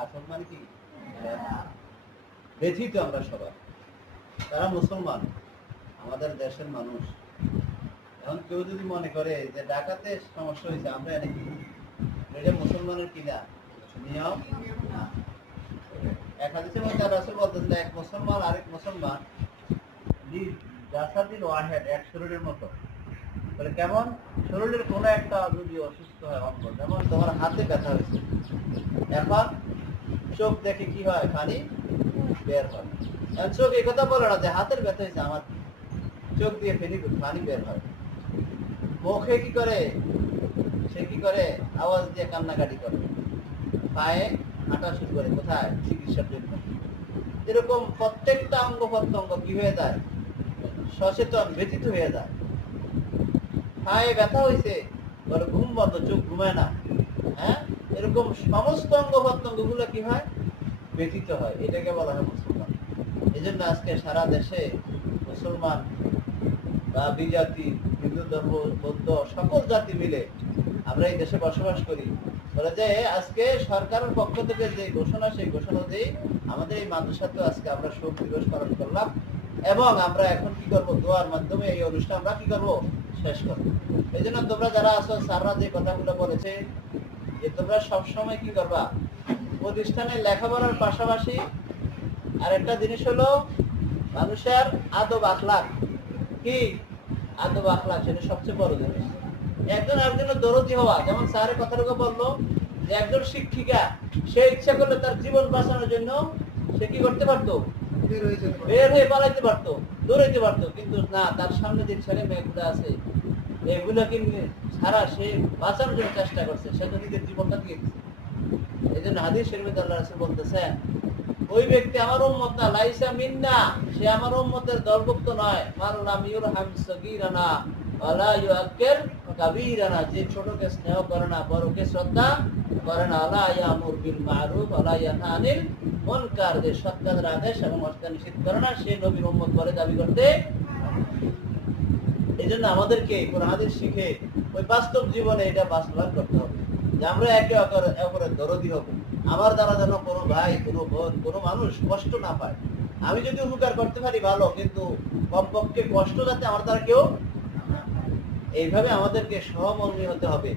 অপেক্ষা মানে কি? ব্যথিত আমরা সবাই। তারা মুসলমান, আমাদের দেশের মানুষ। এখন কেউ যদি মনে করে যে ডাকাতে সমস্যা হয়েছে, আমরা এটা কি? এটা মুসলমানের কিনা নিয়ম। এক হাদিসের মধ্যে রাসূল বলতেছেন এক মুসলমান আরেক মুসলমান এক শরীরের মতো। বলে কেমন? শরীরের কোনো একটা যদি অসুস্থ হয় অঙ্গ যেমন তোমার হাতে ব্যথা হয়েছে। এখন চোখ দেখে কি হয়? পানি বের হয়। চোখ এই কথা বলে না যে হাতের ব্যথা হয়েছে, আমার চোখ দিয়ে ফেনি পানি বের হয়। মুখে কি করে? সে কি করে? আওয়াজ দিয়ে কান্নাকাটি করে। পায়ে হাঁটা শুরু করে, কোথায়? চিকিৎসার জন্য। এরকম প্রত্যেকটা অঙ্গ প্রত্যঙ্গ কি হয়ে যায়? সচেতন ব্যতীত হয়ে যায়। পায়ে ব্যথা হয়েছে ঘুম বন্ধ, চোখ ঘুমায় না। হ্যাঁ? এরকম সমস্ত অঙ্গ প্রত্যঙ্গগুলো কি হয় ব্যতীত হয়? এটাকে বলা হয় মুসলমান। এই জন্য আজকে সারা দেশে মুসলমান বা বিজাতি, হিন্দু, ধর্ম, বৌদ্ধ সকল জাতি মিলে আমরা এই দেশে বসবাস করি। বলে যে আজকে সরকারের পক্ষ থেকে যে ঘোষণা, সেই ঘোষণা অনুযায়ী আমাদের এই মাদ্রাসাতে আজকে আমরা শোক দিবস পালন করলাম এবং আমরা এখন কি করব? দোয়ার মাধ্যমে এই অনুষ্ঠান আমরা কি করব? শেষ করব। এই জন্য তোমরা যারা আছো, স্যাররা যে কথাগুলো বলেছে যে তোমরা সবসময় কি করবা? প্রতিষ্ঠানে লেখাপড়ার পাশাপাশি আর একটা জিনিস হলো মানুষের আদব আখলাক কি আদব আখলাক সেটা সবচেয়ে বড় জিনিস। একজন একজনের দরদি হওয়া যেমন স্যারের কথাটুকু বলল যে একজন শিক্ষিকা সে ইচ্ছা করলে তার জীবন বাঁচানোর জন্য সে কি করতে পারতো? বের হয়ে পালাইতে পারতো দৌড়াইতে পারতো। কিন্তু না তার সামনে যে ছেলে মেয়েগুলো আছে এগুলোকে নিয়ে সারা সে জন্য চেষ্টা করছে, সে তো নিজের জীবনটা দিয়ে দিচ্ছে এই জন্য হাদিস আল্লাহ ওই ব্যক্তি আমার না লাইসা মিন্না, সে আমার দলভুক্ত নয়। সগীরানা স্নেহ করে না, বড়কে শ্রদ্ধা করে না। আলা ইয়ামুর বিল যে নিষেধ করে না, সে নবীর উম্মত বলে দাবি করতে এই জন্য আমাদেরকে কোরআনের শিখে ওই বাস্তব জীবনে এটা বাস্তবায়ন করতে হবে। যে আমরা একে অপর- অপরের দরদি হব। আমার দ্বারা যেন কোনো ভাই, কোনো বোন, কোনো মানুষ কষ্ট না পায়। আমি যদি উপকার করতে পারি, ভালো, কিন্তু কমপক্ষে কষ্ট যাতে আমার দ্বারা কেউ এইভাবে আমাদেরকে সহমর্মী হতে হবে।